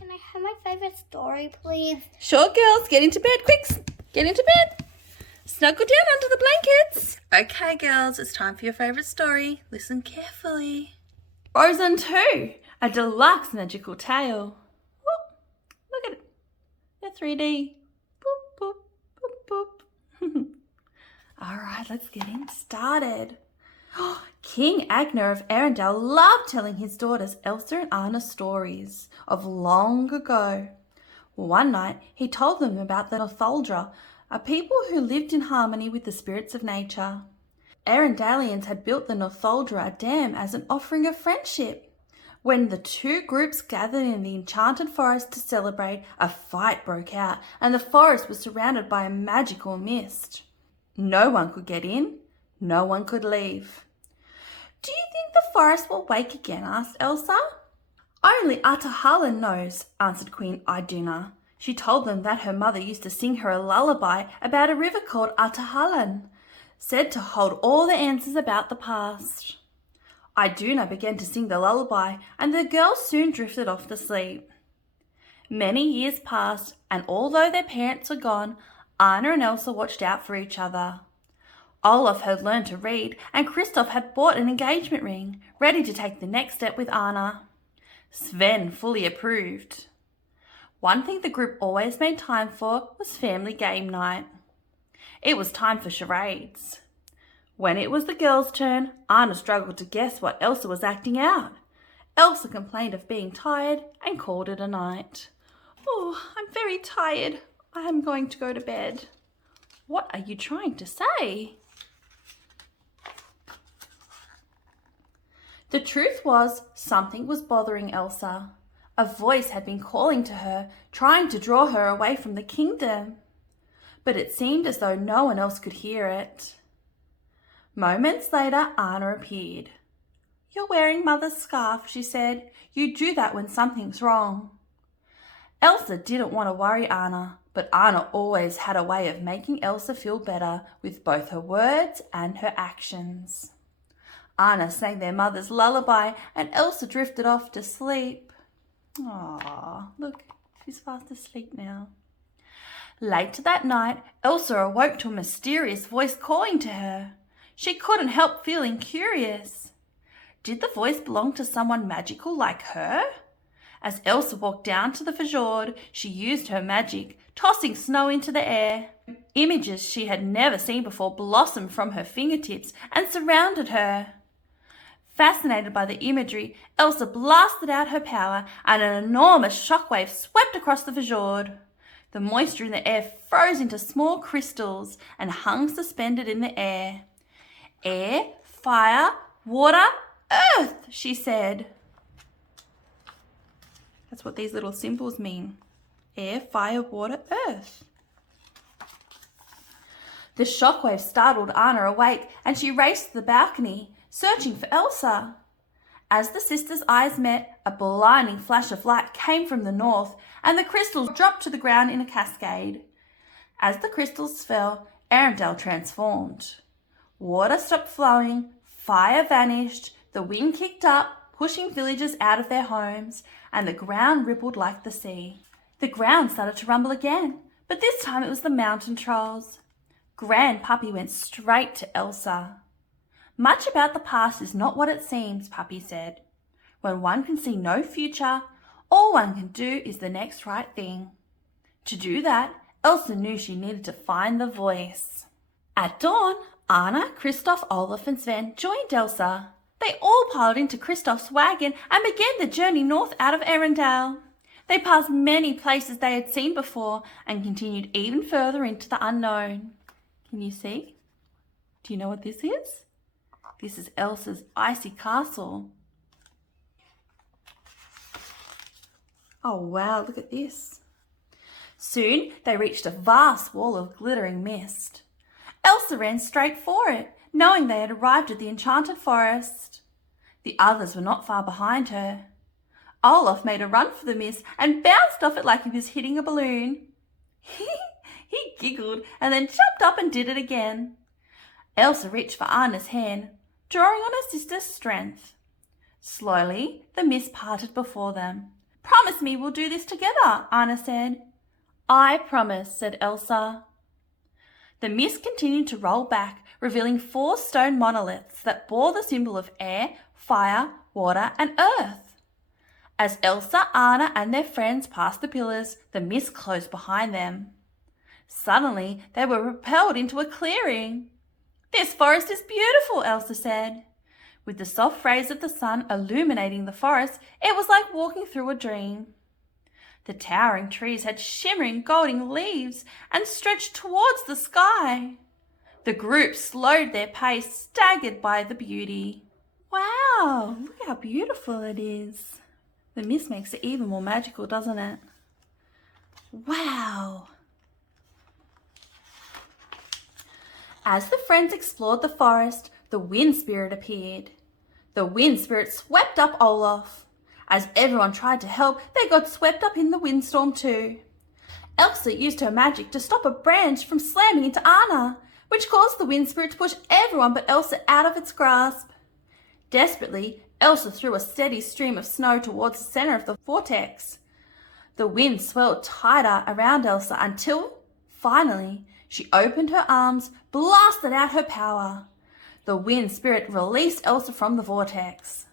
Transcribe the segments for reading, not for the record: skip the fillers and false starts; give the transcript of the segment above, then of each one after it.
Can I have my favourite story, please? Sure, girls. Get into bed. Quick. Get into bed. Snuggle down under the blankets. Okay, girls. It's time for your favourite story. Listen carefully. Frozen 2, a deluxe magical tale. Whoop. Look at it. They're 3D. Boop, boop, boop, boop. All right, let's get him started. King Agner of Arendelle loved telling his daughters Elsa and Anna stories of long ago. One night, he told them about the Northuldra, a people who lived in harmony with the spirits of nature. Arendellians had built the Northuldra a dam as an offering of friendship. When the two groups gathered in the enchanted forest to celebrate, a fight broke out and the forest was surrounded by a magical mist. No one could get in, no one could leave. Do you think the forest will wake again? Asked Elsa. Only Atahalan knows, answered Queen Iduna. She told them that her mother used to sing her a lullaby about a river called Atahalan, said to hold all the answers about the past. Iduna began to sing the lullaby, and the girls soon drifted off to sleep. Many years passed, and although their parents were gone, Anna and Elsa watched out for each other. Olaf had learned to read, and Kristoff had bought an engagement ring, ready to take the next step with Anna. Sven fully approved. One thing the group always made time for was family game night. It was time for charades. When it was the girls' turn, Anna struggled to guess what Elsa was acting out. Elsa complained of being tired and called it a night. Oh, I'm very tired. I am going to go to bed. What are you trying to say? The truth was, something was bothering Elsa. A voice had been calling to her, trying to draw her away from the kingdom. But it seemed as though no one else could hear it. Moments later, Anna appeared. You're wearing Mother's scarf, she said. You do that when something's wrong. Elsa didn't want to worry Anna, but Anna always had a way of making Elsa feel better with both her words and her actions. Anna sang their mother's lullaby and Elsa drifted off to sleep. Aww, look, she's fast asleep now. Later that night, Elsa awoke to a mysterious voice calling to her. She couldn't help feeling curious. Did the voice belong to someone magical like her? As Elsa walked down to the fjord, she used her magic, tossing snow into the air. Images she had never seen before blossomed from her fingertips and surrounded her. Fascinated by the imagery, Elsa blasted out her power and an enormous shockwave swept across the fjord. The moisture in the air froze into small crystals and hung suspended in the air. Air, fire, water, earth, she said. That's what these little symbols mean. Air, fire, water, earth. The shockwave startled Anna awake and she raced to the balcony, searching for Elsa. As the sisters' eyes met, a blinding flash of light came from the north and the crystals dropped to the ground in a cascade. As the crystals fell, Arendelle transformed. Water stopped flowing, fire vanished, the wind kicked up, pushing villagers out of their homes, and the ground rippled like the sea. The ground started to rumble again, but this time it was the mountain trolls. Grand Puppy went straight to Elsa. Much about the past is not what it seems, Puppy said. When one can see no future, all one can do is the next right thing. To do that, Elsa knew she needed to find the voice. At dawn, Anna, Kristoff, Olaf and Sven joined Elsa. They all piled into Kristoff's wagon and began the journey north out of Arendelle. They passed many places they had seen before and continued even further into the unknown. Can you see? Do you know what this is? This is Elsa's icy castle. Oh wow, look at this. Soon they reached a vast wall of glittering mist. Elsa ran straight for it, knowing they had arrived at the enchanted forest. The others were not far behind her. Olaf made a run for the mist and bounced off it like he was hitting a balloon. He giggled and then jumped up and did it again. Elsa reached for Anna's hand, drawing on her sister's strength. Slowly, the mist parted before them. Promise me we'll do this together, Anna said. I promise, said Elsa. The mist continued to roll back, revealing 4 stone monoliths that bore the symbol of air, fire, water, and earth. As Elsa, Anna, and their friends passed the pillars, the mist closed behind them. Suddenly, they were propelled into a clearing. This forest is beautiful, Elsa said. With the soft rays of the sun illuminating the forest, it was like walking through a dream. The towering trees had shimmering golden leaves and stretched towards the sky. The group slowed their pace, staggered by the beauty. Wow, look how beautiful it is. The mist makes it even more magical, doesn't it? Wow. As the friends explored the forest, the wind spirit appeared. The wind spirit swept up Olaf. As everyone tried to help, they got swept up in the windstorm too. Elsa used her magic to stop a branch from slamming into Anna, which caused the wind spirit to push everyone but Elsa out of its grasp. Desperately, Elsa threw a steady stream of snow towards the centre of the vortex. The wind swirled tighter around Elsa until, finally, she opened her arms, blasted out her power. The wind spirit released Elsa from the vortex.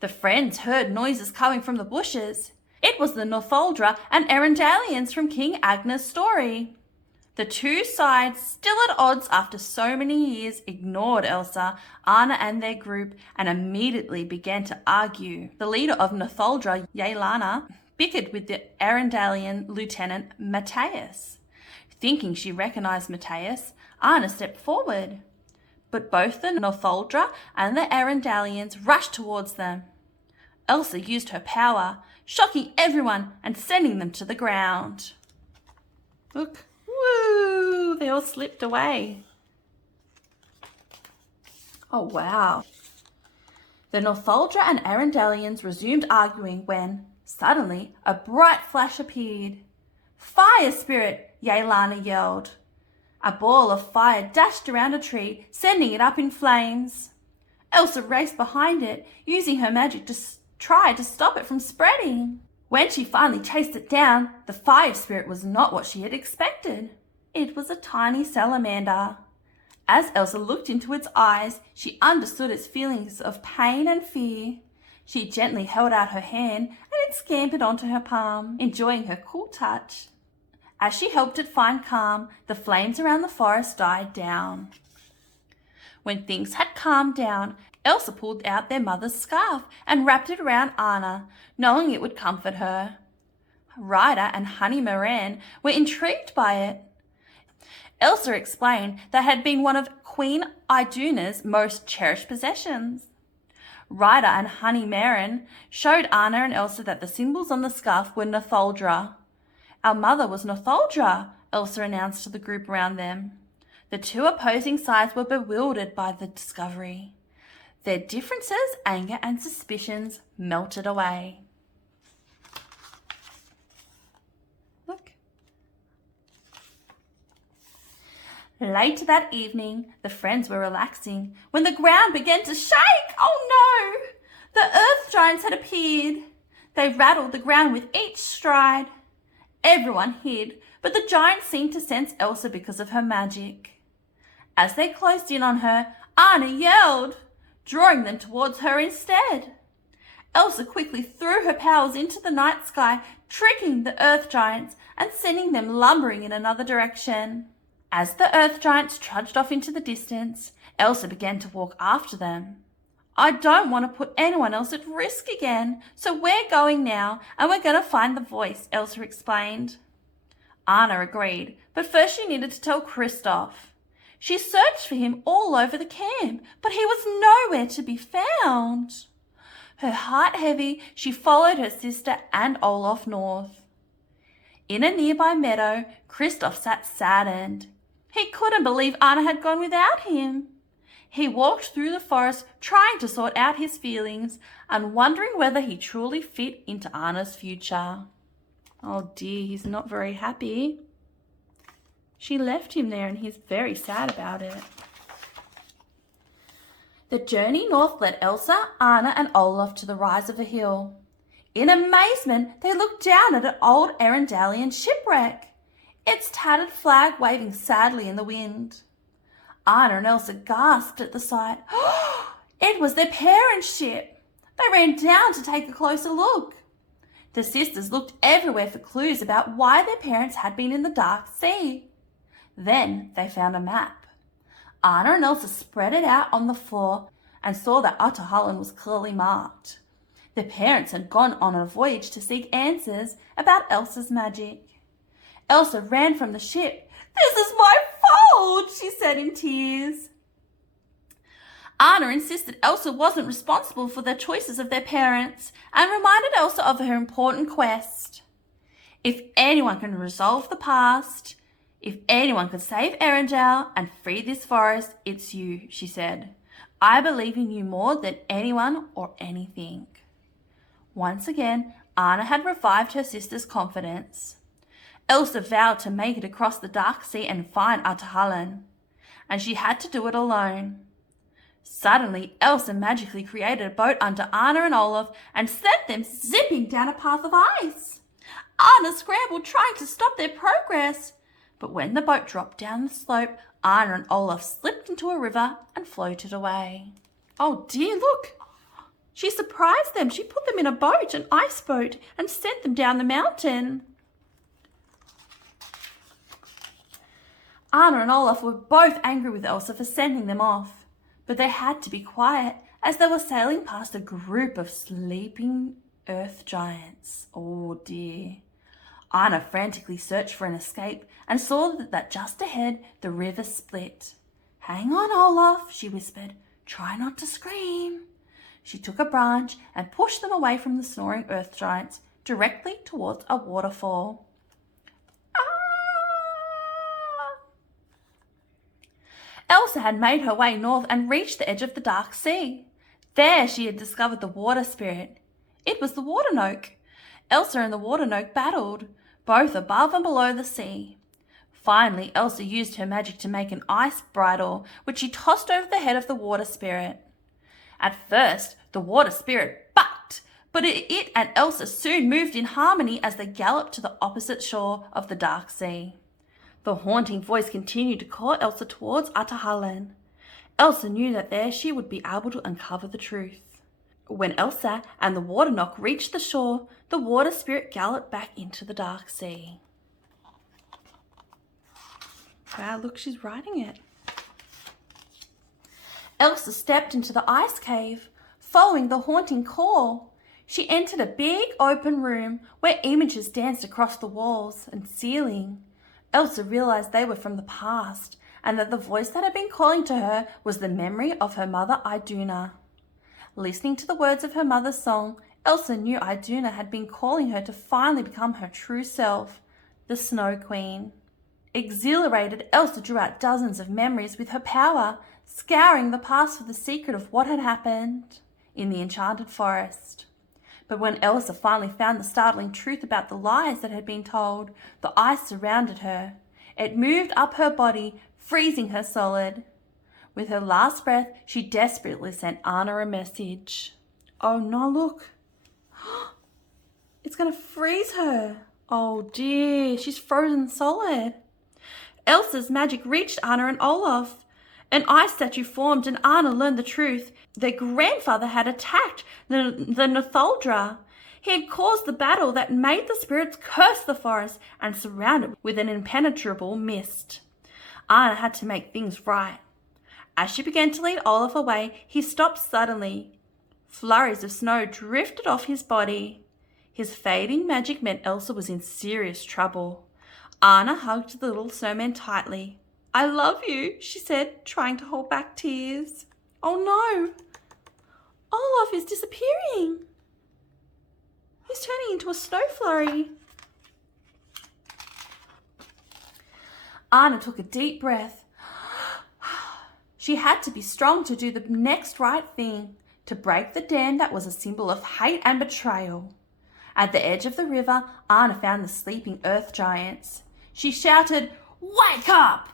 The friends heard noises coming from the bushes. It was the Northuldra and Arendalians from King Agnes' story. The 2 sides, still at odds after so many years, ignored Elsa, Anna and their group and immediately began to argue. The leader of Northuldra, Yelana, bickered with the Arendalian lieutenant Matthias. Thinking she recognised Matthias, Anna stepped forward. But both the Northuldra and the Arendalians rushed towards them. Elsa used her power, shocking everyone and sending them to the ground. Look, woo, they all slipped away. Oh, wow. The Northuldra and Arendalians resumed arguing when, suddenly, a bright flash appeared. Fire spirit, Yelana yelled. A ball of fire dashed around a tree, sending it up in flames. Elsa raced behind it, using her magic to try to stop it from spreading. When she finally chased it down, the fire spirit was not what she had expected. It was a tiny salamander. As Elsa looked into its eyes, she understood its feelings of pain and fear. She gently held out her hand and it scampered onto her palm, enjoying her cool touch. As she helped it find calm, the flames around the forest died down. When things had calmed down, Elsa pulled out their mother's scarf and wrapped it around Anna, knowing it would comfort her. Ryder and Honey Moran were intrigued by it. Elsa explained that it had been one of Queen Iduna's most cherished possessions. Ryder and Honey Moran showed Anna and Elsa that the symbols on the scarf were Northuldra. Our mother was Northuldra, Elsa announced to the group around them. The 2 opposing sides were bewildered by the discovery. Their differences, anger and suspicions melted away. Look. Later that evening, the friends were relaxing when the ground began to shake. Oh no! The earth giants had appeared. They rattled the ground with each stride. Everyone hid, but the giants seemed to sense Elsa because of her magic. As they closed in on her, Anna yelled, drawing them towards her instead. Elsa quickly threw her powers into the night sky, tricking the earth giants and sending them lumbering in another direction. As the earth giants trudged off into the distance, Elsa began to walk after them. I don't want to put anyone else at risk again, so we're going now and we're going to find the voice, Elsa explained. Anna agreed, but first she needed to tell Kristoff. She searched for him all over the camp, but he was nowhere to be found. Her heart heavy, she followed her sister and Olaf north. In a nearby meadow, Kristoff sat saddened. He couldn't believe Anna had gone without him. He walked through the forest trying to sort out his feelings and wondering whether he truly fit into Anna's future. Oh dear, he's not very happy. She left him there and he's very sad about it. The journey north led Elsa, Anna and Olaf to the rise of a hill. In amazement, they looked down at an old Arendalian shipwreck, its tattered flag waving sadly in the wind. Anna and Elsa gasped at the sight. It was their parents' ship. They ran down to take a closer look. The sisters looked everywhere for clues about why their parents had been in the dark sea. Then they found a map. Anna and Elsa spread it out on the floor and saw that Ahtohallan was clearly marked. Their parents had gone on a voyage to seek answers about Elsa's magic. Elsa ran from the ship. "This is my fault," she said in tears. Anna insisted Elsa wasn't responsible for the choices of their parents and reminded Elsa of her important quest. If anyone can resolve the past, if anyone could save Arendelle and free this forest, it's you, she said. I believe in you more than anyone or anything. Once again, Anna had revived her sister's confidence. Elsa vowed to make it across the dark sea and find Ahtohallan, and she had to do it alone. Suddenly, Elsa magically created a boat under Anna and Olaf and sent them zipping down a path of ice. Anna scrambled, trying to stop their progress, but when the boat dropped down the slope, Anna and Olaf slipped into a river and floated away. Oh dear, look! She surprised them. She put them in a boat, an ice boat, and sent them down the mountain. Anna and Olaf were both angry with Elsa for sending them off, but they had to be quiet as they were sailing past a group of sleeping earth giants. Oh dear. Anna frantically searched for an escape and saw that just ahead the river split. "Hang on, Olaf," she whispered. "Try not to scream." She took a branch and pushed them away from the snoring earth giants directly towards a waterfall. Elsa had made her way north and reached the edge of the dark sea. There she had discovered the water spirit. It was the water noke. Elsa and the water noke battled, both above and below the sea. Finally, Elsa used her magic to make an ice bridle, which she tossed over the head of the water spirit. At first, the water spirit bucked, but it and Elsa soon moved in harmony as they galloped to the opposite shore of the dark sea. The haunting voice continued to call Elsa towards Ahtohallan. Elsa knew that there she would be able to uncover the truth. When Elsa and the water knock reached the shore, the water spirit galloped back into the dark sea. Wow, look, she's riding it. Elsa stepped into the ice cave, following the haunting call. She entered a big open room where images danced across the walls and ceiling. Elsa realized they were from the past and that the voice that had been calling to her was the memory of her mother Iduna. Listening to the words of her mother's song, Elsa knew Iduna had been calling her to finally become her true self, the Snow Queen. Exhilarated, Elsa drew out dozens of memories with her power, scouring the past for the secret of what had happened in the enchanted forest. But when Elsa finally found the startling truth about the lies that had been told, the ice surrounded her. It moved up her body, freezing her solid. With her last breath, she desperately sent Anna a message. Oh no, look. It's going to freeze her. Oh dear, she's frozen solid. Elsa's magic reached Anna and Olaf. An ice statue formed and Anna learned the truth. Their grandfather had attacked the Northuldra. He had caused the battle that made the spirits curse the forest and surround it with an impenetrable mist. Anna had to make things right. As she began to lead Olaf away, he stopped suddenly. Flurries of snow drifted off his body. His fading magic meant Elsa was in serious trouble. Anna hugged the little snowman tightly. "I love you," she said, trying to hold back tears. Oh no! Olaf is disappearing. He's turning into a snow flurry. Anna took a deep breath. She had to be strong to do the next right thing, to break the dam that was a symbol of hate and betrayal. At the edge of the river, Anna found the sleeping earth giants. She shouted, "Wake up!"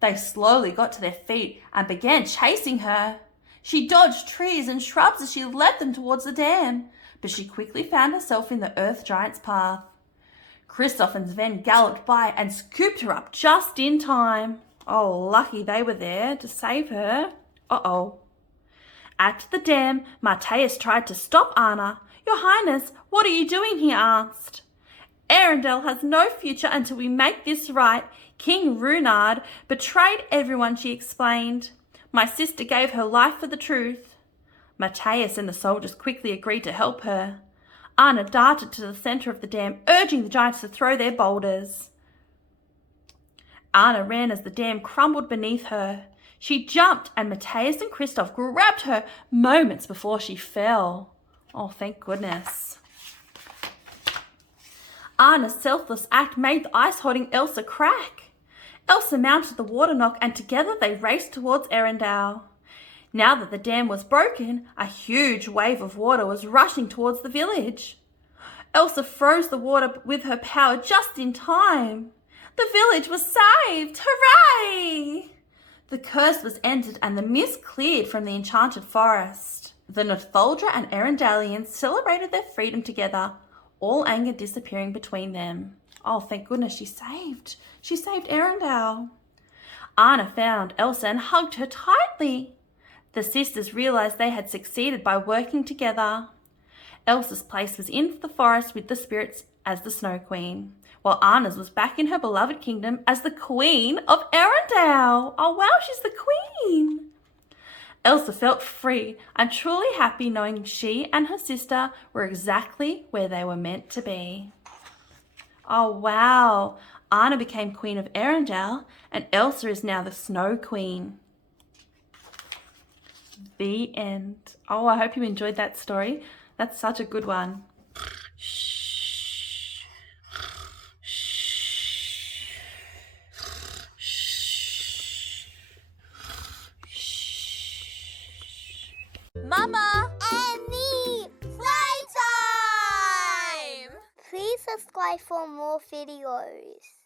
They slowly got to their feet and began chasing her. She dodged trees and shrubs as she led them towards the dam, but she quickly found herself in the earth giant's path. Kristoff and Sven galloped by and scooped her up just in time. Oh, lucky they were there to save her. Uh-oh. At the dam, Matthias tried to stop Anna. "Your Highness, what are you doing?" he asked. "Arendelle has no future until we make this right. King Runard betrayed everyone," she explained. "My sister gave her life for the truth." Matthias and the soldiers quickly agreed to help her. Anna darted to the centre of the dam, urging the giants to throw their boulders. Anna ran as the dam crumbled beneath her. She jumped and Matthias and Kristoff grabbed her moments before she fell. Oh, thank goodness. Anna's selfless act made the ice-holding Elsa crack. Elsa mounted the water knock and together they raced towards Arendelle. Now that the dam was broken, a huge wave of water was rushing towards the village. Elsa froze the water with her power just in time. The village was saved! Hooray! The curse was ended and the mist cleared from the enchanted forest. The Northuldra and Arendellians celebrated their freedom together, all anger disappearing between them. Oh, thank goodness she saved Arendelle. Anna found Elsa and hugged her tightly. The sisters realized they had succeeded by working together. Elsa's place was in the forest with the spirits as the Snow Queen, while Anna's was back in her beloved kingdom as the Queen of Arendelle. Oh wow, she's the Queen! Elsa felt free and truly happy knowing she and her sister were exactly where they were meant to be. Oh wow, Anna became Queen of Arendelle and Elsa is now the Snow Queen. The end. Oh, I hope you enjoyed that story. That's such a good one. Mama! Annie! Playtime! Please subscribe for more videos.